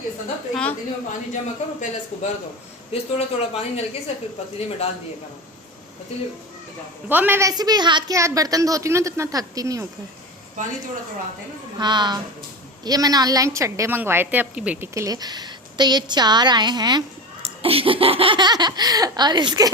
करोगे सदा तो एक पतीले में पानी जमा करो, पहले इसको भर दो, फिर थोड़ा थोड़ा पानी नलके से फिर पतीले में डाल दिया करो। पतीले वो मैं वैसे भी हाथ के हाथ बर्तन धोती हूँ ना तो इतना थकती नहीं हूँ फिर। पानी थोड़ा थोड़ा आता है ना तो हाँ, ये मैंने ऑनलाइन चड्डे मंगवाए थे अपनी बेटी के लिए, तो ये 4 आए हैं। और इसके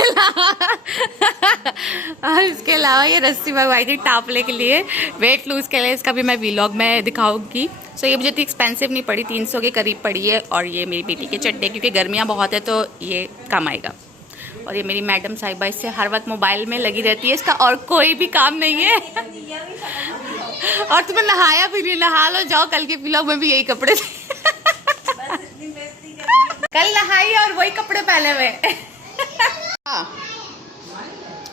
अलावा ये रस्सी मंगवाई थी टापले के लिए, वेट लूज के लिए। इसका भी मैं व्लॉग में दिखाऊंगी। सो ये मुझे इतनी एक्सपेंसिव नहीं पड़ी, 300 के करीब पड़ी है। और ये मेरी बेटी के चड्डे, क्योंकि गर्मियाँ बहुत है तो ये काम आएगा। और ये मेरी मैडम साहिबा इससे हर वक्त मोबाइल में लगी रहती है, इसका और कोई भी काम नहीं है। और तुम्हें नहाया भी नहीं, नहा लो जाओ, कल के व्लॉग में भी यही कपड़े थे। कल नहाई और वही कपड़े पहने हुए।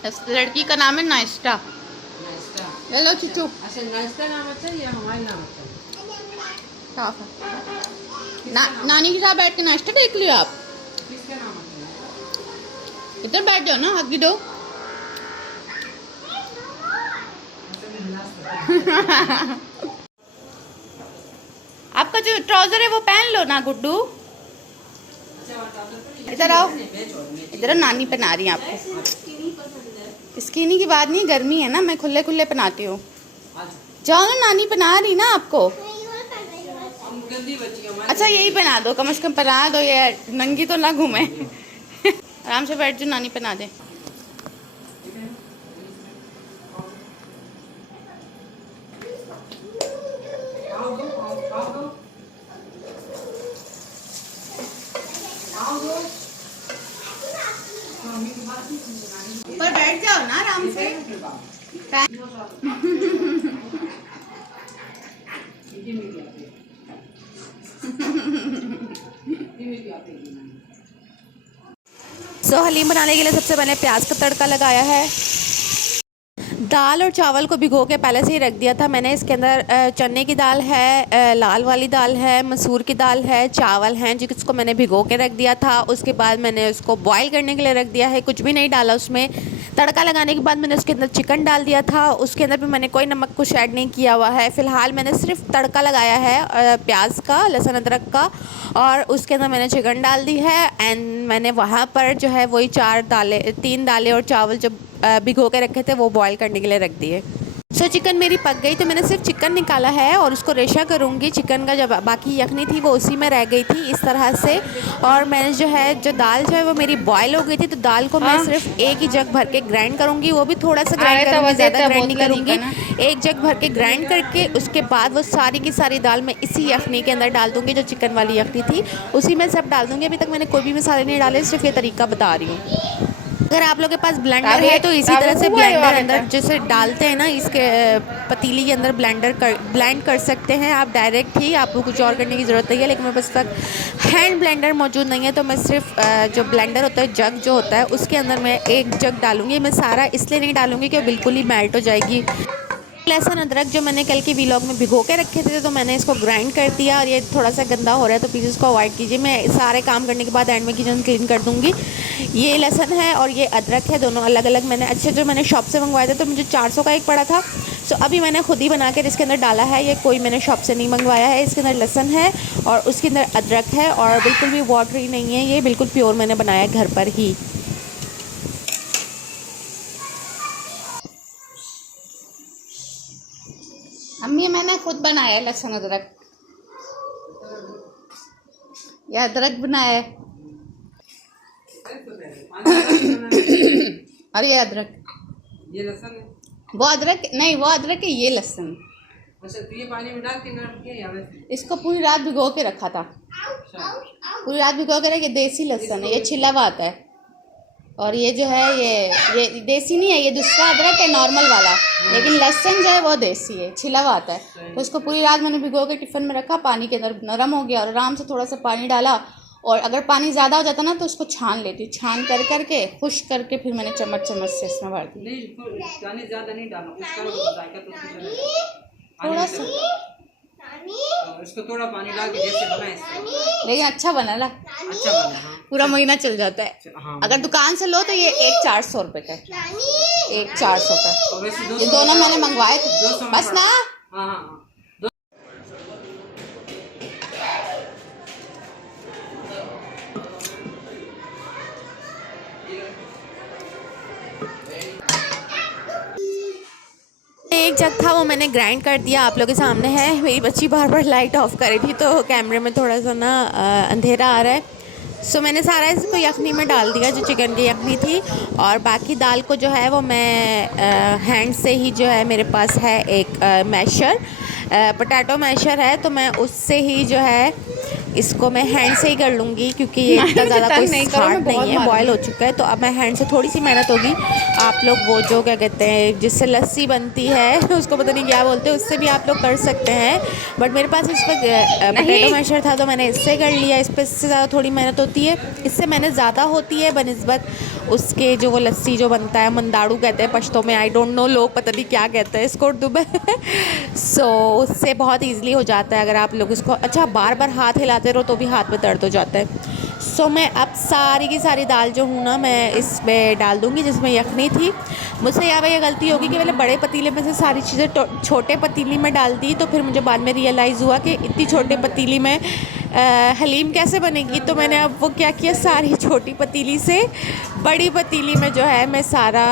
इस लड़की का नाम है नाइस्टा। हेलो चुचू। अच्छा नाश्ता नाम अच्छा है या हमारा नाम अच्छा है? नानी के साथ बैठ के नाश्ता देख लियो आप। किसका नाम अच्छा है? इधर बैठ जाओ ना, हगी दो। आपका जो ट्राउजर है वो पहन लो ना गुड्डू। इधर आओ, इधर नानी पहना रही है आपको। स्किनी की बात नहीं, गर्मी है ना, मैं खुले खुले पहनाती हूँ। जाओ ना, नानी पहना रही ना आपको। अच्छा यही पहना दो, कम से कम पहना दो, ये नंगी तो ना घूमे। आराम से बैठ जाओ, नानी पहना दे। ऊपर बैठ जाओ ना आराम से। हलीम बनाने के लिए सबसे पहले प्याज का तड़का लगाया है। दाल और चावल को भिगो के पहले से ही रख दिया था मैंने। इसके अंदर चने की दाल है, लाल वाली दाल है, मसूर की दाल है, चावल हैं जिसको मैंने भिगो के रख दिया था। उसके बाद मैंने उसको बॉईल करने के लिए रख दिया है, कुछ भी नहीं डाला उसमें। तड़का लगाने के बाद मैंने उसके अंदर चिकन डाल दिया था। उसके अंदर भी मैंने कोई नमक कुछ ऐड नहीं किया हुआ है। फ़िलहाल मैंने सिर्फ तड़का लगाया है प्याज का, लहसुन अदरक का, और उसके अंदर मैंने चिकन डाल दी है। एंड मैंने वहाँ पर जो है वही 3 दालें और चावल जो भिगो के रखे थे वो बॉईल करने के लिए रख दिए। सो चिकन मेरी पक गई तो मैंने सिर्फ चिकन निकाला है और उसको रेशा करूँगी। चिकन का जब बाकी यखनी थी वो उसी में रह गई थी इस तरह से। और मैंने जो दाल जो है वो मेरी बॉयल हो गई थी, तो दाल को मैं सिर्फ एक ही जग भर के ग्राइंड करूँगी। वो भी थोड़ा सा ग्राइंड करूँगी, ज़्यादा ग्राइंड नहीं करूँगी। एक जग भर के ग्राइंड करके उसके बाद वो सारी की सारी दाल मैं इसी यखनी के अंदर डाल दूँगी, जो चिकन वाली यखनी थी उसी में सब डाल दूँगी। अभी तक मैंने कोई भी मसाले नहीं डाले, सिर्फ ये तरीका बता रही हूँ। अगर आप लोग के पास ब्लेंडर है तो इसी तरह से ब्लेंडर अंदर जैसे डालते हैं ना, इसके पतीली के अंदर ब्लेंड कर सकते हैं आप डायरेक्ट ही। आपको कुछ और करने की ज़रूरत नहीं है, लेकिन मेरे पास तक हैंड ब्लेंडर मौजूद नहीं है, तो मैं सिर्फ जो ब्लेंडर होता है, जग जो होता है, उसके अंदर मैं एक जग डालूँगी। मैं सारा इसलिए नहीं डालूँगी कि बिल्कुल ही मेल्ट हो जाएगी। लहसुन अदरक जो मैंने कल के व्लॉग में भिगो के रखे थे तो मैंने इसको ग्राइंड कर दिया, और ये थोड़ा सा गंदा हो रहा है तो प्लीज़ इसको अवॉइड कीजिए। मैं सारे काम करने के बाद एंड में किचन क्लीन कर दूँगी। ये लहसुन है और ये अदरक है, दोनों अलग अलग मैंने अच्छे जो मैंने शॉप से मंगवाए थे, तो मुझे 400 का एक पड़ा था। सो अभी मैंने खुद ही बना कर इसके अंदर डाला है, ये कोई मैंने शॉप से नहीं मंगवाया है। इसके अंदर लहसुन है और उसके अंदर अदरक है, और बिल्कुल भी वाटरी नहीं है, ये बिल्कुल प्योर मैंने बनाया है घर पर ही। अम्मी मैंने खुद बनाया है लहसुन अदरक, ये अदरक बनाया है। और ये अदरक, ये लहसुन है, वो अदरक नहीं, वो अदरक है, ये लहसुन। अच्छा तो ये पानी में डाल के नरम किया या वैसे? इसको पूरी रात भिगो के रखा था, पूरी रात भिगो के रखे। देसी लहसुन है, ये छिला हुआ आता है। और ये जो है ये देसी नहीं है, ये दूसरा अदरक है नॉर्मल वाला, लेकिन लहसुन जो है वो देसी है, छिला हुआ आता है। तो इसको पूरी रात मैंने भिगो के टिफ़िन में रखा, पानी के अंदर नरम हो गया, और आराम से थोड़ा सा पानी डाला, और अगर पानी ज़्यादा हो जाता ना तो उसको छान लेती, छान कर करके खुश करके फिर मैंने चम्मच से इसमें भर दी। नहीं पानी ज़्यादा नहीं डालना, थोड़ा सा, इसको थोड़ा पानी डाल के जैसे बनाए, लेकिन अच्छा बना ला, अच्छा बना। हाँ। पूरा महीना चल जाता है। हाँ। अगर दुकान से लो तो ये एक 400 रुपये का, एक 400 का। ये दोनों मैंने मंगवाए थे, बस ना। हाँ हाँ। जग था वो मैंने ग्राइंड कर दिया, आप लोगों के सामने है। मेरी बच्ची बार बार लाइट ऑफ कर रही थी तो कैमरे में थोड़ा सा ना अंधेरा आ रहा है। सो मैंने सारा इसको यखनी में डाल दिया, जो चिकन की यखनी थी। और बाकी दाल को जो है वो मैं हैंड से ही, जो है मेरे पास है एक मैशर, पोटैटो मैशर है, तो मैं उससे ही जो है इसको मैं हैंड से ही कर लूँगी, क्योंकि ये इतना ज़्यादा कोई हार्ड नहीं है, बॉयल हो चुका है। तो अब मैं हैंड से, थोड़ी सी मेहनत होगी। आप लोग वो जो क्या कहते हैं जिससे लस्सी बनती है उसको पता नहीं क्या बोलते हैं, उससे भी आप लोग कर सकते हैं, बट मेरे पास इस पर पोटैटो मैशर था तो मैंने इससे कर लिया। इस पर इससे ज़्यादा थोड़ी मेहनत होती है, इससे मेहनत ज़्यादा होती है बनिस्बत उसके जो वो लस्सी जो बनता है, मंदाड़ू कहते हैं पश्तो में, आई डोंट नो लोग पता नहीं क्या कहते हैं इसको उर्दू में। सो उससे बहुत ईजिली हो जाता है अगर आप लोग इसको अच्छा बार बार हाथ हिलाते रहो तो भी हाथ में दर्द हो जाता है। सो मैं अब सारी की सारी दाल जो हूँ ना मैं इसमें डाल दूँगी, जिसमें यखनी थी। मुझसे यहाँ पे ये गलती होगी कि मैंने बड़े पतीले में से सारी चीज़ें छोटे पतीली में डाल दी, तो फिर मुझे बाद में रियलाइज़ हुआ कि इतनी छोटे पतीली में हलीम कैसे बनेगी। तो मैंने अब वो क्या किया, सारी छोटी पतीली से बड़ी पतीली में जो है मैं सारा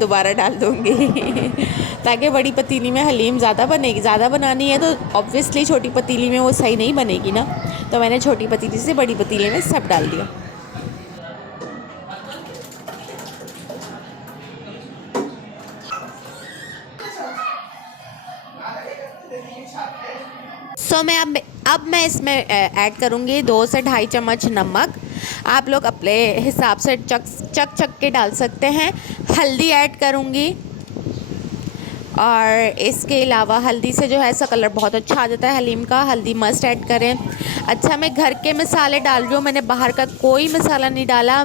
दोबारा डाल दूँगी ताकि बड़ी पतीली में हलीम ज़्यादा बनेगी। ज़्यादा बनानी है तो ऑब्वियसली छोटी पतीली में वो सही नहीं बनेगी ना, तो मैंने छोटी पतीली से बड़ी पतीली में सब डाल दिया। सो मैं अब मैं इसमें ऐड करूँगी 2 से ढाई चम्मच नमक। आप लोग अपने हिसाब से चक के डाल सकते हैं। हल्दी ऐड करूँगी, और इसके अलावा हल्दी से जो है इसका कलर बहुत अच्छा आ जाता है हलीम का, हल्दी मस्ट ऐड करें। अच्छा मैं घर के मसाले डाल रही हूँ, मैंने बाहर का कोई मसाला नहीं डाला।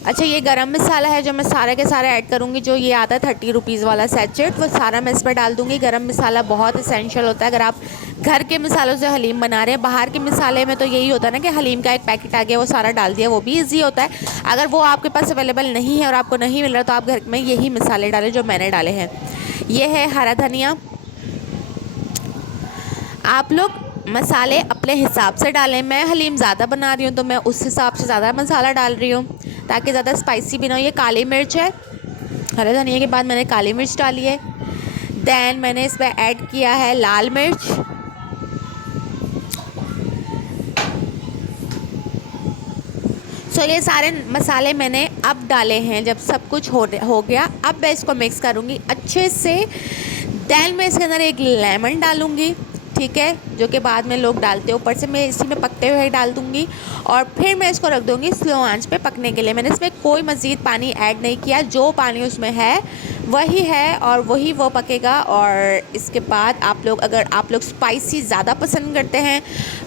अच्छा ये गरम मसाला है जो मैं सारे के सारे ऐड करूँगी, जो ये आता है 30 रुपीज़ वाला सैचेट, वो सारा मैं इस पर डाल दूँगी। गरम मसाला बहुत इसेंशियल होता है अगर आप घर के मसालों से हलीम बना रहे हैं। बाहर के मसाले में तो यही होता है ना कि हलीम का एक पैकेट आ गया वो सारा डाल दिया, वो भी ईजी होता है। अगर वो आपके पास अवेलेबल नहीं है और आपको नहीं मिल रहा तो आप घर में यही मसाले डालें जो मैंने डाले हैं। ये है हरा धनिया। आप लोग मसाले अपने हिसाब से डालें। मैं हलीम ज़्यादा बना रही हूँ तो मैं उस हिसाब से ज़्यादा मसाला डाल रही हूँ ताकि ज़्यादा स्पाइसी भी ना हो। ये काली मिर्च है, हरे धनिया के बाद मैंने काली मिर्च डाली है। दैन मैंने इसमें ऐड किया है लाल मिर्च, ये सारे मसाले मैंने अब डाले हैं। जब सब कुछ हो गया अब मैं इसको मिक्स करूँगी अच्छे से। दैन मैं इसके अंदर एक लेमन डालूँगी, ठीक है, जो कि बाद में लोग डालते हैं ऊपर से, मैं इसी में पकते हुए डाल दूँगी। और फिर मैं इसको रख दूँगी स्लो आंच पे पकने के लिए। मैंने इसमें कोई मज़ीद पानी ऐड नहीं किया, जो पानी उसमें है वही है और वही वो पकेगा। और इसके बाद अगर आप लोग स्पाइसी ज़्यादा पसंद करते हैं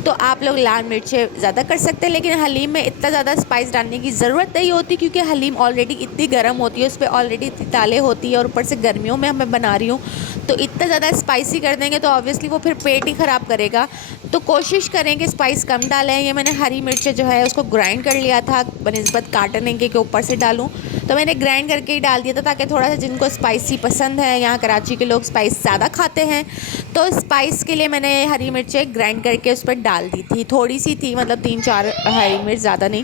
तो आप लोग लाल मिर्चें ज़्यादा कर सकते हैं, लेकिन हलीम में इतना ज़्यादा स्पाइस डालने की ज़रूरत नहीं होती क्योंकि हलीम ऑलरेडी इतनी गर्म होती है, उस पर ऑलरेडी इतनी दालें होती है और ऊपर से गर्मियों में मैं बना रही हूँ, तो इतना ज़्यादा स्पाइसी कर देंगे तो ऑब्वियसली वो फिर पेट ही ख़राब करेगा। तो कोशिश करें कि स्पाइस कम डालें। ये मैंने हरी मिर्चें जो है उसको ग्राइंड कर लिया था बनिस्बत काटने के ऊपर से डालूँ, तो मैंने ग्राइंड करके ही डाल दिया था ताकि थोड़ा सा जिनको स्पाइसी पसंद है, यहाँ कराची के लोग स्पाइस ज़्यादा खाते हैं, तो स्पाइस के लिए मैंने हरी मिर्चें ग्राइंड करके उस पर डाल दी थी। थोड़ी सी थी, मतलब 3-4 हरी मिर्च, ज़्यादा नहीं,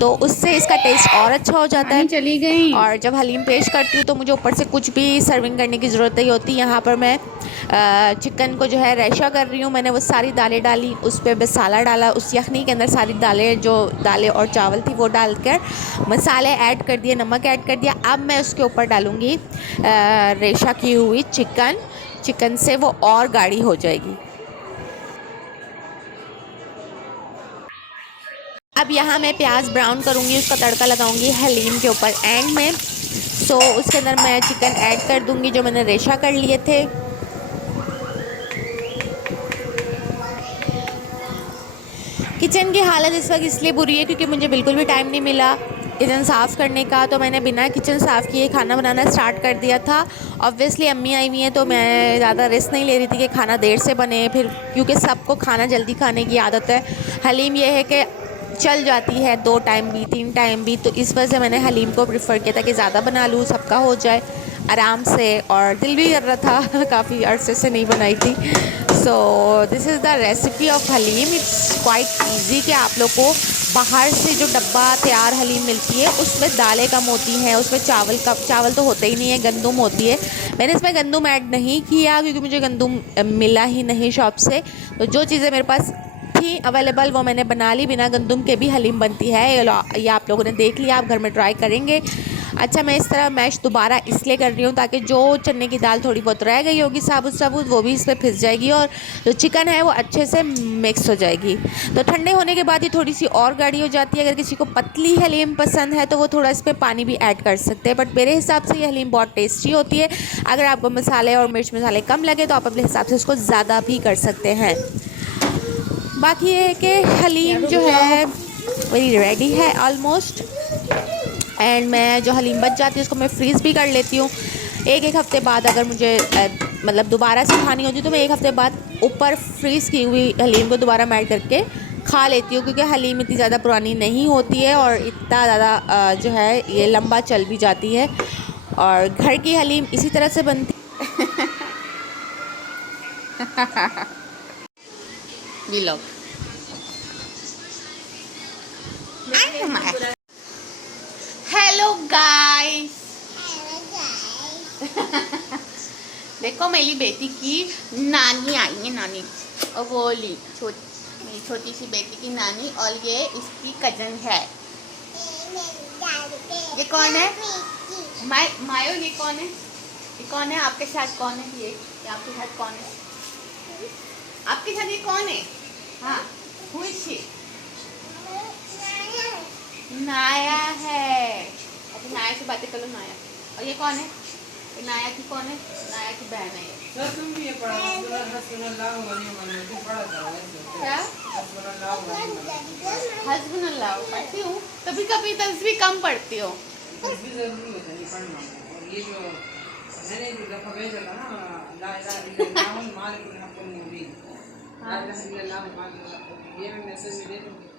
तो उससे इसका टेस्ट और अच्छा हो जाता है। चली गई। और जब हलीम पेश करती हूँ तो मुझे ऊपर से कुछ भी सर्विंग करने की ज़रूरत नहीं होती। यहाँ पर मैं चिकन को जो है रेशा कर रही हूँ। मैंने वो सारी दालें डाली, उस पर मसाला डाला, उस यखनी के अंदर सारी दालें और चावल थी वो डालकर मसाले ऐड कर दिए, नमक ऐड कर दिया। अब मैं उसके ऊपर डालूँगी रेशा की हुई चिकन से वो और गाढ़ी हो जाएगी। अब यहाँ मैं प्याज ब्राउन करूँगी, उसका तड़का लगाऊँगी हलीम के ऊपर एंड में। उसके अंदर मैं चिकन ऐड कर दूँगी जो मैंने रेशा कर लिए थे। किचन की हालत इस वक्त इसलिए बुरी है क्योंकि मुझे बिल्कुल भी टाइम नहीं मिला किचन साफ़ करने का, तो मैंने बिना किचन साफ़ किए खाना बनाना स्टार्ट कर दिया था। ऑब्वियसली अम्मी आई हुई हैं तो मैं ज़्यादा रिस्क नहीं ले रही थी कि खाना देर से बने, फिर क्योंकि सबको खाना जल्दी खाने की आदत है। हलीम ये है कि चल जाती है 2 टाइम भी 3 टाइम भी, तो इस वजह से मैंने हलीम को प्रेफर किया था कि ज़्यादा बना लूँ, सबका हो जाए आराम से, और दिल भी कर रहा था काफ़ी अरसे से नहीं बनाई थी। So this is the recipe of haleem. It's quite easy कि आप लोग को बाहर से जो डब्बा तैयार हलीम मिलती है उसमें दालें कम होती हैं, उसमें चावल तो होता ही नहीं है, गंदम होती है। मैंने इसमें गंदम ऐड नहीं किया क्योंकि मुझे गंदम मिला ही नहीं शॉप से। तो जो चीज़ें मेरे पास थी अवेलेबल वो मैंने बना ली। बिना गंदम के भी हलीम बनती है, ये आप लोगों ने देख लिया, आप घर में ट्राई करेंगे। अच्छा, मैं इस तरह मैश दोबारा इसलिए कर रही हूँ ताकि जो चने की दाल थोड़ी बहुत रह गई होगी साबुत साबुत वो भी इस पर फिस जाएगी और जो चिकन है वो अच्छे से मिक्स हो जाएगी। तो ठंडे होने के बाद ये थोड़ी सी और गाढ़ी हो जाती है। अगर किसी को पतली हलीम पसंद है तो वो थोड़ा इस पर पानी भी ऐड कर सकते हैं, बट मेरे हिसाब से ये हलीम बहुत टेस्टी होती है। अगर आपको मसाले और मिर्च मसाले कम लगे तो आप अपने हिसाब से इसको ज़्यादा भी कर सकते हैं। बाकी ये है कि हलीम जो है मेरी रेडी है ऑलमोस्ट। एंड मैं जो हलीम बच जाती है उसको मैं फ्रीज़ भी कर लेती हूँ। एक हफ़्ते बाद अगर मुझे मतलब दोबारा से खानी होती है तो मैं एक हफ़्ते बाद ऊपर फ्रीज़ की हुई हलीम को दोबारा मैड करके खा लेती हूँ, क्योंकि हलीम इतनी ज़्यादा पुरानी नहीं होती है और इतना ज़्यादा जो है ये लंबा चल भी जाती है। और घर की हलीम इसी तरह से बनती Vlog. Hello guys. देखो मेरी बेटी की नानी आई है, नानी और वो ली मेरी छोटी सी बेटी की नानी, और ये इसकी कजन है। ये कौन है? मायो, ये कौन है? ये कौन है? आपके साथ कौन है? ये आपके साथ कौन है? आपके साथ ये कौन है? हाँ, who is she? नाया है। अच्छा, नाया से बातें कर लो, नाया। और ये कौन है? ये नाया की कौन है? नाया की बहन है ये। सर तुम भी ये पढ़ा हस्बुनल्लाह व निअमल वकील तुम पढ़ा था वैसे। क्या? हस्बुनल्लाह व निअमल वकील। हस्बुनल्लाह पढ़ती हूँ, कभी कभी तस्वीर कम पढ़ती हूँ। तस्वीर जरूरी होता है पढ़ना। और ये जो मैंने जो दफा भेजा था ना, ला इलाहा इल्लल्लाह मालिकुल हक़्क़ुल मुबीन, ला इलाहा इल्लल्लाह मालिकुल हक़्क़ुल मुबीन, ये मैं मैसेज में दे दूँगी।